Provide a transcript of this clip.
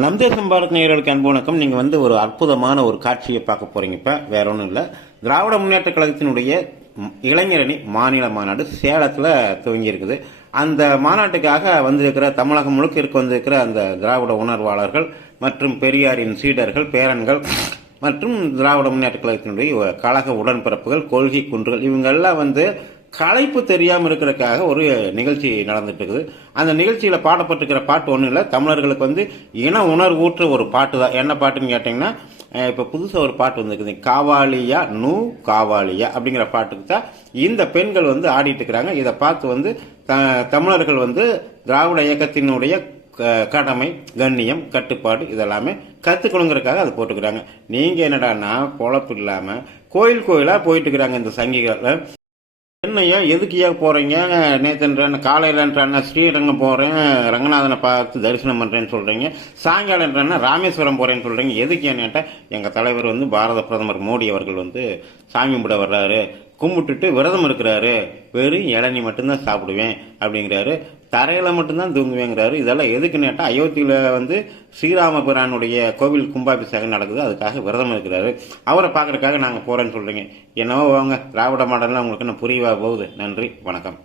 நம் தேசம் பாரத் நேயர்களுக்கு அன்பு வணக்கம். நீங்கள் வந்து ஒரு அற்புதமான ஒரு காட்சியை பார்க்க போகிறீங்க இப்போ. வேற ஒன்றும் இல்லை. திராவிட முன்னேற்ற கழகத்தினுடைய இளைஞரணி மாநில மாநாடு சேலத்தில் துவங்கியிருக்குது அந்த மாநாட்டுக்காக வந்திருக்கிற தமிழகம் முழுக்க இருக்க வந்திருக்கிற அந்த திராவிட உணர்வாளர்கள் மற்றும் பெரியாரின் சீடர்கள் பேரன்கள் மற்றும் திராவிட முன்னேற்ற கழகத்தினுடைய கழக உடன்பிறப்புகள் கொள்கை குன்றுகள் இவங்கெல்லாம் வந்து களைப்பு தெரியாமல் இருக்கிறதுக்காக ஒரு நிகழ்ச்சி நடந்துட்டு இருக்குது அந்த நிகழ்ச்சியில் பாடப்பட்டிருக்கிற பாட்டு ஒன்றும் இல்லை. தமிழர்களுக்கு வந்து இன உணர்வூற்ற ஒரு பாட்டு தான். என்ன பாட்டுன்னு கேட்டிங்கன்னா இப்போ புதுசாக ஒரு பாட்டு வந்துருக்குது. காவாலியா நூ காவாலியா அப்படிங்கிற பாட்டுக்கு தான் இந்த பெண்கள் வந்து ஆடிட்டு இருக்கிறாங்க. இதை பார்த்து வந்து த தமிழர்கள் வந்து திராவிட இயக்கத்தினுடைய க- கடமை கண்ணியம் கட்டுப்பாடு இதெல்லாமே கற்றுக்கணுங்கிறதுக்காக அதை போட்டுக்கிறாங்க. நீங்கள் என்னடான்னா பொழப்பு இல்லாமல் கோயில் கோயிலாக போயிட்டு இருக்கிறாங்க இந்த சங்கிகளில் என்னய்யா எதுக்கியா போகிறீங்க நேற்றுன்றான காலையிலன்றான ஸ்ரீரங்கம் போகிறேன் ரங்கநாதனை பார்த்து தரிசனம் பண்ணுறேன்னு சொல்கிறீங்க சாயங்காலம்ன்றான ராமேஸ்வரம் போகிறேன்னு சொல்கிறீங்க எதுக்கு கேட்டால் எங்கள் தலைவர் வந்து பாரத பிரதமர் மோடி அவர்கள் வந்து சாமி கும்பிட வர்றாரு. கும்பிட்டுட்டு விரதம் இருக்கிறாரு. வெறும் இளநி மட்டும்தான் சாப்பிடுவேன் அப்படிங்கிறாரு. தரையில் மட்டும்தான் தூங்குவேங்கிறாரு. இதெல்லாம் எதுக்குன்னு கேட்டால் அயோத்தியில் வந்து ஸ்ரீராமபுரானுடைய கோவில் கும்பாபிஷேகம் நடக்குது அதுக்காக விரதம் இருக்கிறாரு. அவரை பார்க்கறதுக்காக நாங்கள் போகிறேன்னு சொல்கிறீங்க என்னவோ வாங்க திராவிட மாடல்லாம் உங்களுக்கு என்ன புரியவா போகுது. நன்றி வணக்கம்.